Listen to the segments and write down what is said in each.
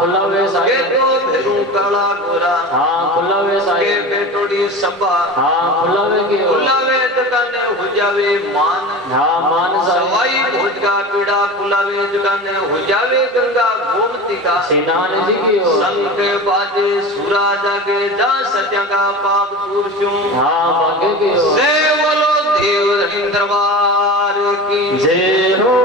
खुला वे साई के तो भेरू काला गोरा हाँ खुला वे साई के बेटोड़ी संभा हाँ खुला वे की खुला वे दुकाने हो जावे मान हाँ मान सवाई भोज का पीड़ा खुला वे दुकाने हो जावे गंगा गोमती का स्नान जी की हो संग बाजे सूरा जागे जा सत्या का पाप दूर स्यों हाँ भाग्य की हो से बोलो देव दरबार की जय हो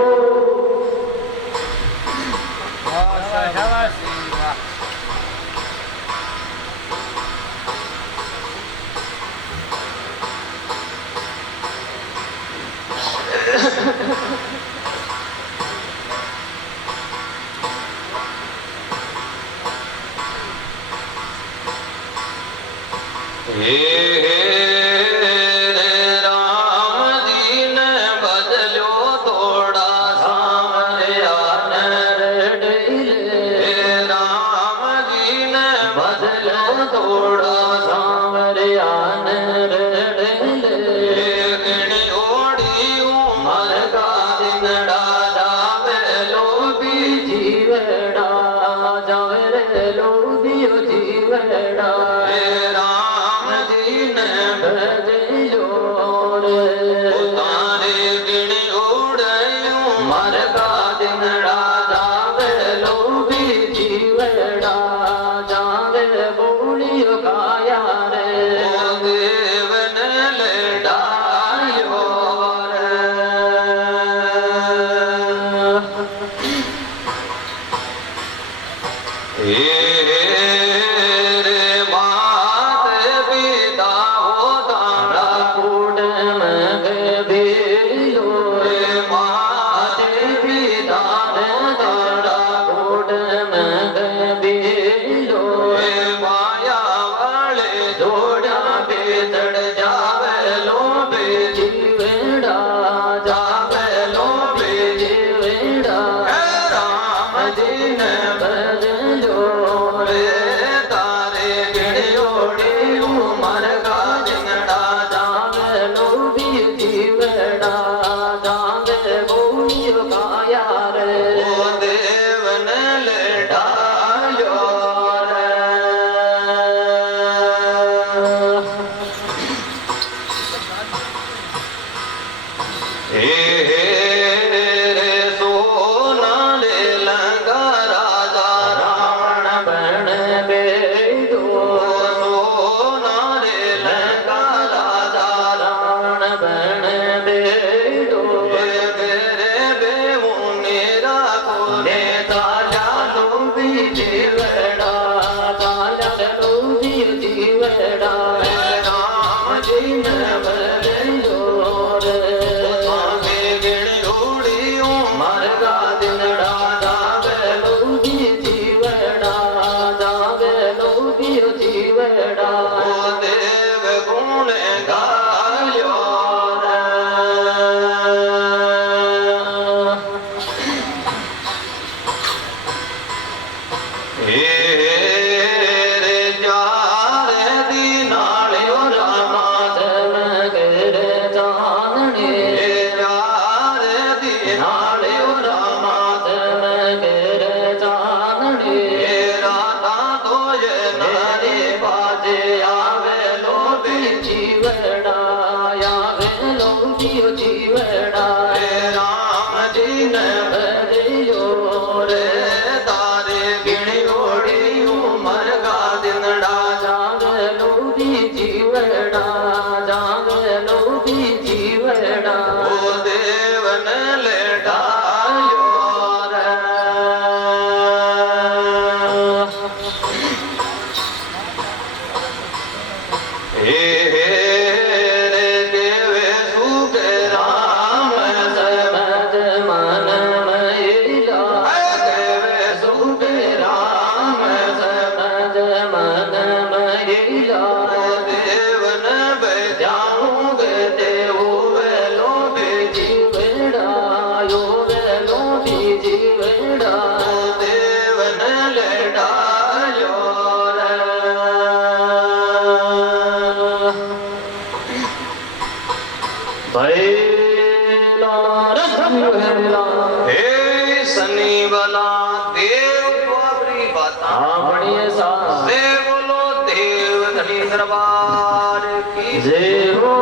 हाँ बढ़िया सास से बोलो देव धनी दरबार की जय हो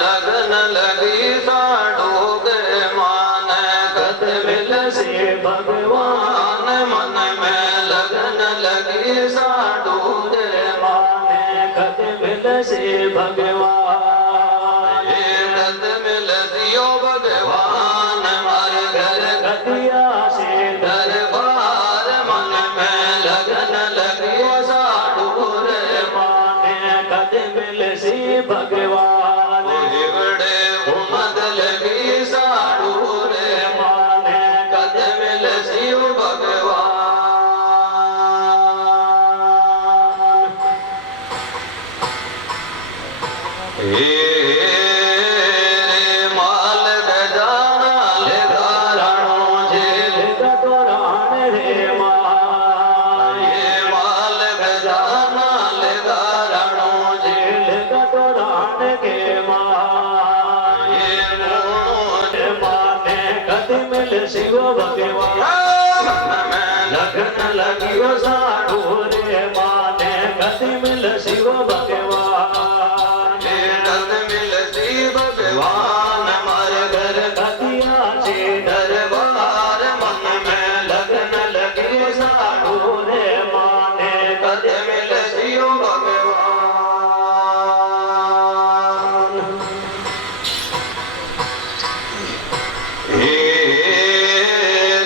लगन लगी साढ़ू के मान कद मिल से भगवान मन में लगन लगी साढ़ू के माने कद मिल से भगवान कद मिल दियो भगवान हमारे घर गतिया से दरबार मन में लगन लगी साढ़ू रे माने कद मिल से भगवान बड़े उमद लगी साढ़ू रे माने कद मिल शिव भगवान माल गजाना ले धारणो झेल तोरान रे माँ माल गजाना ले धारणो झेल तोरान के माँ माने कद मिल शिव भगवान लगन लगियो साधु रे माने कद मिल शिव भगवान कद मिल शिव भगवान हमारे घर गतिया से दरबार मन में लगन लगी साधु रे माने कद मिल शिव भगवान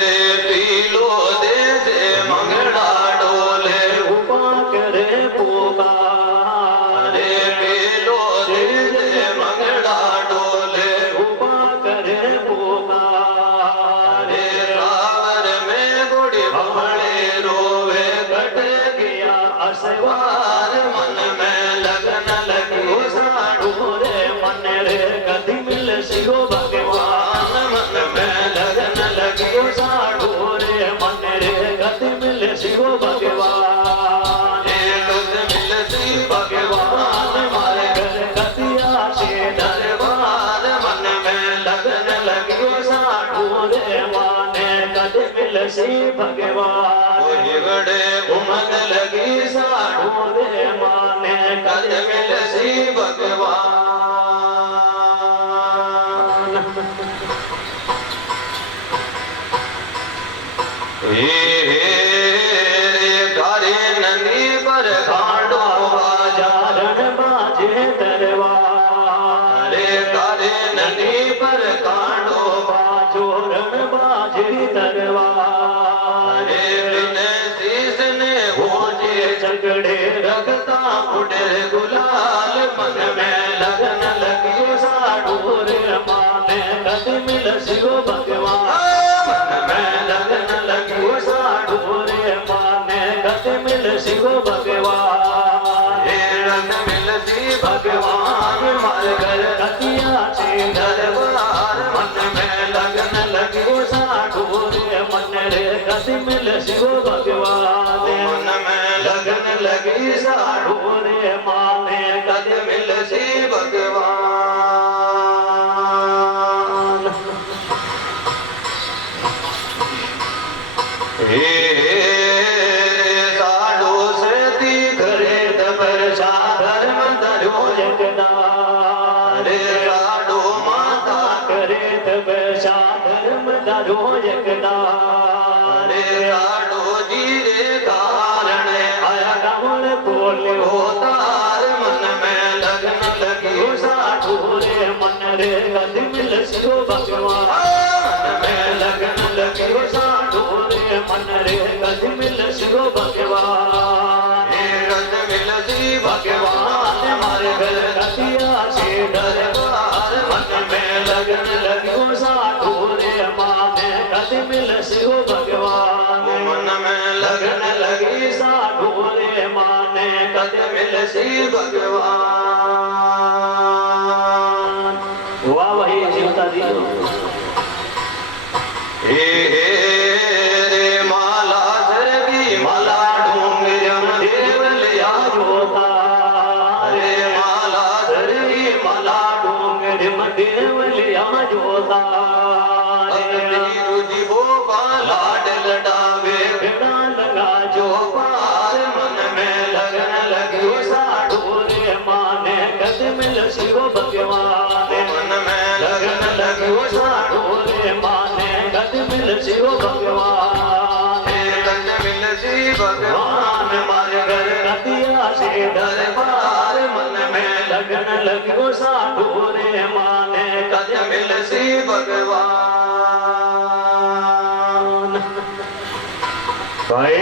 रे पीलो दे दे मंगड़ा डोले उपा करे पुकार रे पीलो दे दे मंगड़ा डोले उपा करे पुकार रे सावर में गुड़ी भमड़े रोवे कट गया असवार वार मन में लगन लगी साधु रे मन रे कद मिल शिव भगवान मन में लगन लगी साधु रे मन रे कद मिल शिव भगवान कद मिल शिव भगवान हमारे घर कतिया से दरबार मन में लगन लगी साधु रे माने कद मिल शिव भगवान बड़े उमद लगी साढ़ू साधु रे माने कद मिल शिव भगवान गारे नंदी पर खांडो बाजा जारण बाजे दरबार रे गारे नंदी पर खांडो बाजोरण बाजे दरबार रे बिन शीस ने होजे झगड़े रखता उड़े गुलाल मन में लगन लगी साधु रे माने कद मिल शिव भगवान मन में लगन लगी साधु रे माने कद मिल शिव भगवान रंग मिल शिव भगवान हमारे घर कतिया से दरबार मन में लगन लगी साधु रे मन रे कद मिल शिव भगवान मन में लगन लगी साढ़ू साधु रे माने कद मिल शिव भगवान साढ़ू से ती घरे दबर धर्म धरो जगदार रे साढ़ू माता करे तब धर्म दरो जगदार रे साढ़ू जी रे कारण आया रावण बोल्यो होतार मन में लगन लगी साधु रे मन रे कद मिल शिव भगवान मन में लगन लगे साधु रे मन रे कद मिल शिव भगवान रंग मिल शिव भगवान हमारे घर कतिया से दरबार मन में लगन लगे साधु रे माने कद मिल शिव भगवान मन में लगन लगी साधु रे माने कद मिल शिव भगवान वाह वही जीवता दी रे माला सरगी माला डूंगर देव लिया जोता रे माला सरगी माला डोंगर देव लिया जोता शिव भगवान मन में लगन लगियो साधु रे माने गद मिल शिव भगवान गद मिल शिव भगवान मारे घर कतिया से दरबार मन में लगन लगियो साधु रे माने गद मिल शिव भगवान भाई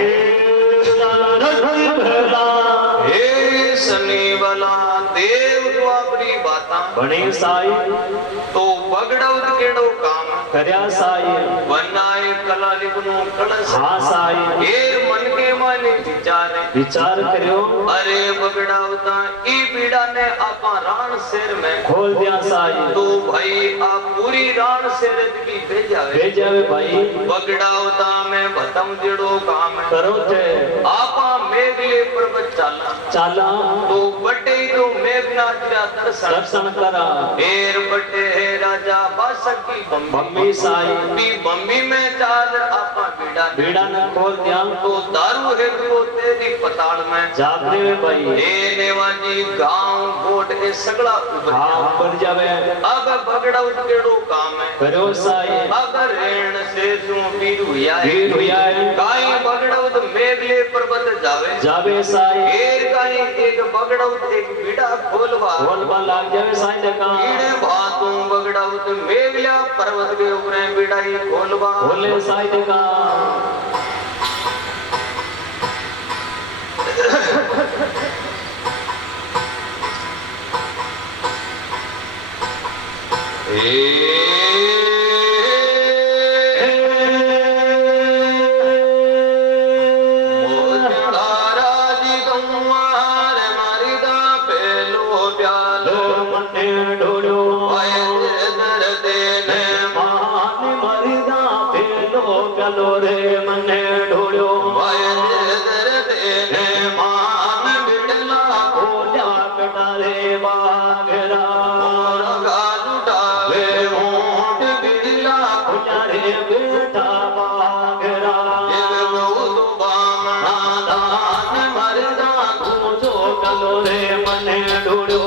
हे सनी बला देव तो अपनी बाता बणी साई तो बगड़ौत केड़ो काम करया साई बनाए कला लिखनो कलश हाँ साई हे मन के माने विचार करियो अरे बगड़ौता ई बीड़ा ने आपा राण शेर में खोल दिया साई तो भाई आप पूरी राण शेर की भेजावे भाई बगड़ौता में बतम दिड़ो काम करो थे आपा मेघले पर्वत चाला चाला तो बटे तो मेघनाथ का दर्शन करा एर बटे है राजा बासक की मम्मी साई बम्बी में चाल आपा बीड़ा ने खोल दिया तो दारू है तो तेरी पताल में जागरे वे भाई ए नेवाजी गांव गोट के सगला हाँ ऊपर जावे अब बगड़ा उठकेड़ो काम है करो साई अगर रेण से तू वीर हुआ है काई बगड़ा उठ मेघले पर्वत जावे साई एर काई एक बगड़ा उठ एक बीड़ा खोलवा लाग जावे साई देखा ईड़े भातू बगड़ा उठ मेघला पर्वत के ऊपर बीड़ा ही खोलवा खोले साई देखा चलो रे मने ढोड़ो बिड़ला खोजा बेटा रे बागरा वे होंठ बिड़ला खोजा रे बेटा बागरा दान मरदा खोजो चलो रे मने ढोड़ो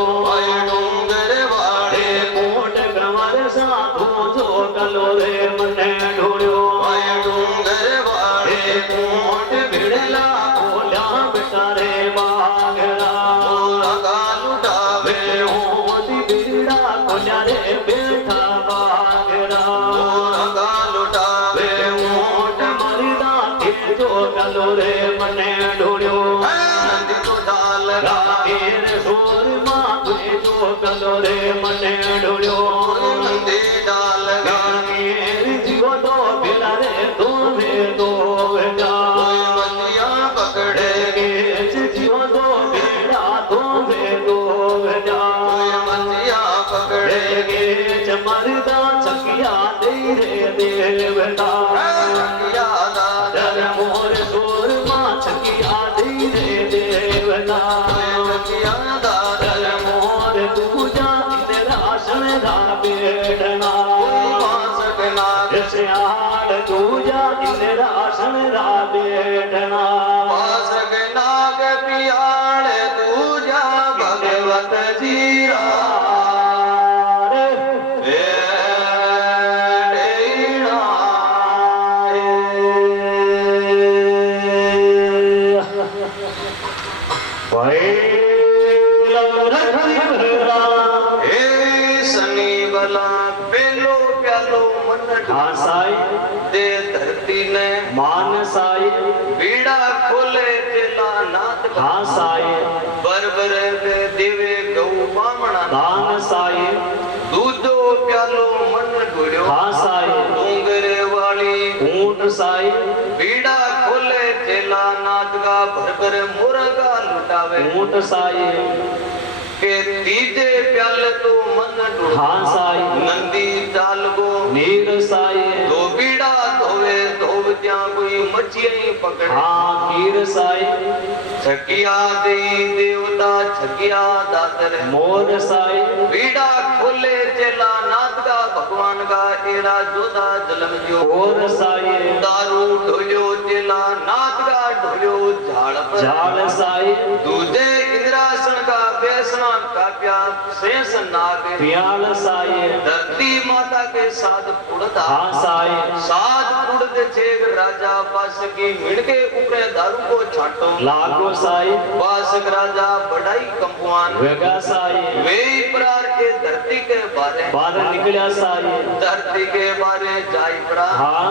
वाड़े कोट गंवर सा खोजो चलो रे मने ढोड़ो कोट बिड़ला खोजा बेटा रे बागरा वे होंठ बिड़ला खोजा रे बेटा बागरा वे होंठ मरदा खिचो चलो रे मने ढोड़ो रागेर सुर माथे जो चलो रे मने ढोड़ो रागेर जीवो दो बिला रे दो में दो जा पकड़े गेज जीवो दो बिला दो में दो जा पकड़े गेज मरदा चकिया दे रे देवता दर मोर सुर मा चकिया दे रे देवता दर मोर पूजा राशन दा बेटना सियाल पूजा राशन दा बेटना भगवत जीरा हाँ साई दे धरती ने मान साई बीड़ा खोले तेला नाथ हाँ साई बरबर देवे गौ बामणा दान साई दूधो प्यालो मन ढोड़ो हाँ साई डूंगरे वाली ऊंट साई बीड़ा खोले तेला नाथ का भरभर मुर्गा लुटावे ऊंट साई के तीजे प्याले तो मन ढोड़ो हाँ साई नंदी चाल गो नीर साई दो बीड़ा धोवे धोव त्या कोई मछियाई पकड़े हाँ कीर साई छकिया दे देवता छकिया दातर मोर साई बीड़ा खोले चेला नाथ का भगवान का एरा जोधा जलम जो और साये दारू ढोलियो चेला नाथ का ढोलियो झाड़ पर झाल साये दूजे इंद्रासन का बेसना का प्यार शेष नाग प्याल साये धरती माता के साथ पुड़ता हाँ साये साथ पुड़ते छेग राजा बासक की मिणके ऊपरे दारू को छाटो लागो साये बासक राजा बड़ाई कंपुआन वेगा साये वे प्रार के धरती के बारे बाहर निकलिया साये धरती के बारे जाई पड़ा हाँ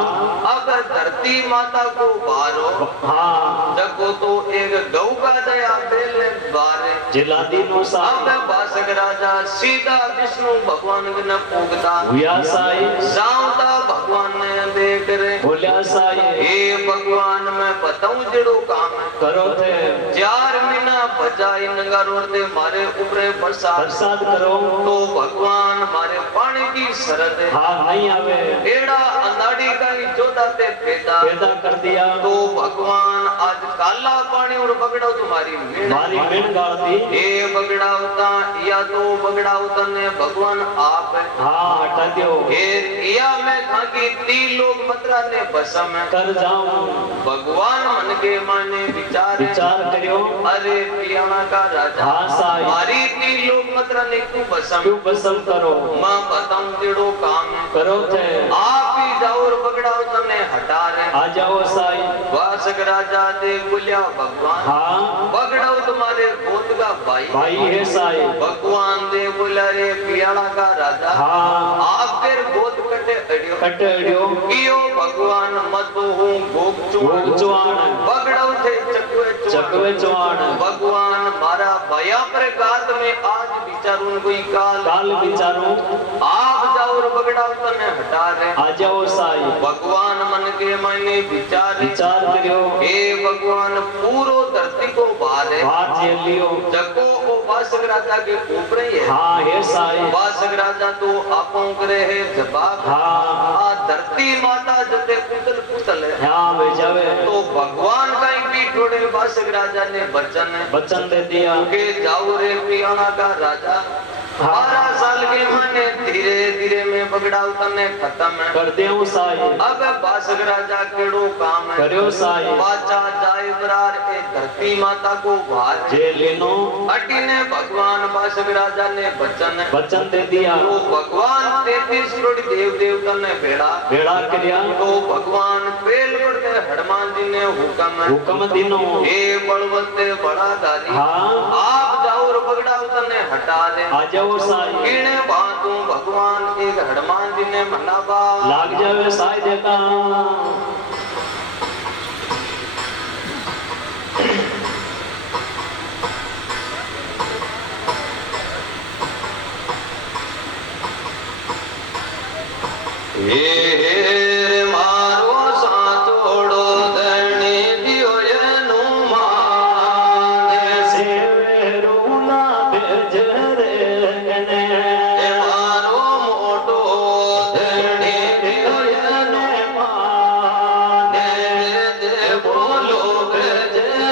अब धरती माता को बारो हाँ जगो तो एक गौ का दया बेल बारे जिला दिनो अब साये बासक राजा सीधा विष्णु भगवान ने पूगता हुआ साये सावता भगवान ने देख रे बोलिया साये हे भगवान मैं बताऊं जड़ो काम है करो थे 4 महीना बजाई नंगारों ते मारे ऊपरे बरसात प्रसाद करो तो भगवान मारे पानी की शरत है हाँ नहीं आवे एड़ा अंधाड़ी का ही जोधा पे पैदा पैदा कर दिया तो भगवान आज काला पानी और बगड़ाओ तुम्हारी मेड़ मारी मेन गाल दी हे बगड़ावता या तो बगड़ावता ने भगवान आप है हाँ हटा दियो हे या मैं था कि 3 लोग मत्रा ने बसम है कर जाऊं भगवान मन के माने विचार विचार करियो अरे पियाना का राजा हाँ साई हमारी 3 लोग मत्रा ने क्यों बसम क्यों पसंद करो मां बताऊं जेड़ो काम है करो थे आप ही जाओ और बगड़ाओ तने हटा रे आ जाओ साई वासक राजा दे बोलिया भगवान हाँ बगड़ाओ तुम्हारे गोद का भाई भाई है साई भगवान दे बोला रे पियाना का राजा हाँ आप फिर गोद कटे अड़ियो कटड़ियो कियो भगवान मत हूँ गोप चुआन बगड़ाओ थे चकवे चुआन भगवान मारा भया पर गात में आज विचारूं कोई काल काल विचारो आप जाओ और बगड़ाओ तने हटा रे आ जाओ साई भगवान मन के मायने विचार विचार करियो हे भगवान पूरो धरती को बाहर है बात झेल लियो जको को वासक राजा के ऊपर ही है हाँ है साई वासक राजा तो आपों करे है जवाब हाँ आ धरती माता जते पुतल पुतल है हाँ भेजावे तो भगवान का ही पीठ छोड़े वासक राजा ने वचन दे दिया के जाओ रे पियाना का राजा 12 साल के माने धीरे धीरे में बगड़ा उतरने खत्म है कर देऊ साई अब वासक राजा केड़ो काम है करियो साई बाचा जाय बरार ए धरती माता को बाहर जे लेनो अटी ने भगवान वासक राजा ने वचन दे दिया तो भगवान 33 करोड़ देव देवता ने भेड़ा करिया तो भगवान पेल पड़ते हनुमान जी ने हुक्म दिनो हे बलवंते बड़ा दारी हाँ आप जाओ और बगड़ा उतरने हटा दे आ जाओ साई किने बातों भगवान एक हनुमान जी ने मनाबा लाग जावे साई देखा हे मारो साचोड़ो धरणी दियो जनु माने सेवेरुला बेजरे मारो मोटो धरणी दियो जनु माने दे बोलो बेजरे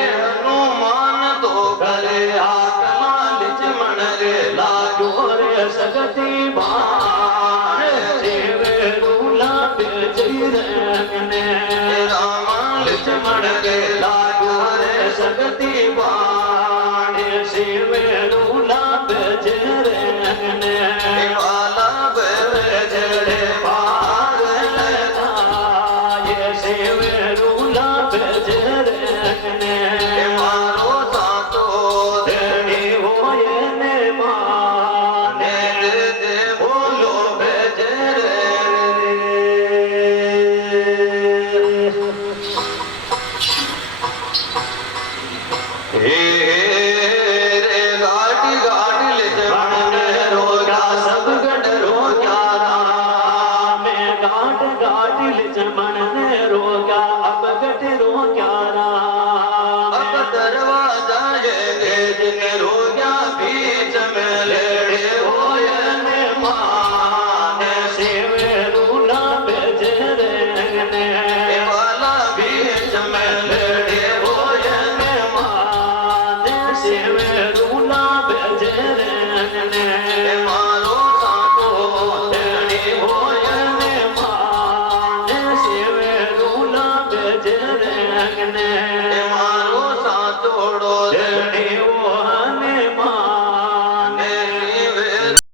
हनुमान तो करे हाथ लाल चमन रे ला सकती बाण सेवे रूला बेचरी रंगने राम लक्ष्मण के लागो रे सकती बाण सेवे रूला बेचरी रंगने वाला बेचरे पार लगाए सेवे रूला बेचरी रंगने मारो सातो धनी होए ने माने दे बोलो बेजरे हे रे गाड़ी गाड़ी ले मन रोगा सब गढ़ रोगा में गाट गाट लिचमन ने रोगा अब गट रोगा अब दरवाजा ये जिन रोगा बीच में लेड़े होयन मान सेवे रूला बेजरने वाला बीच में लेड़े होयन मान सेवे रूला बेजरने मारो सातो धनी होयन मान सेवे रूला बेजरने मारो सातोड़ो धनी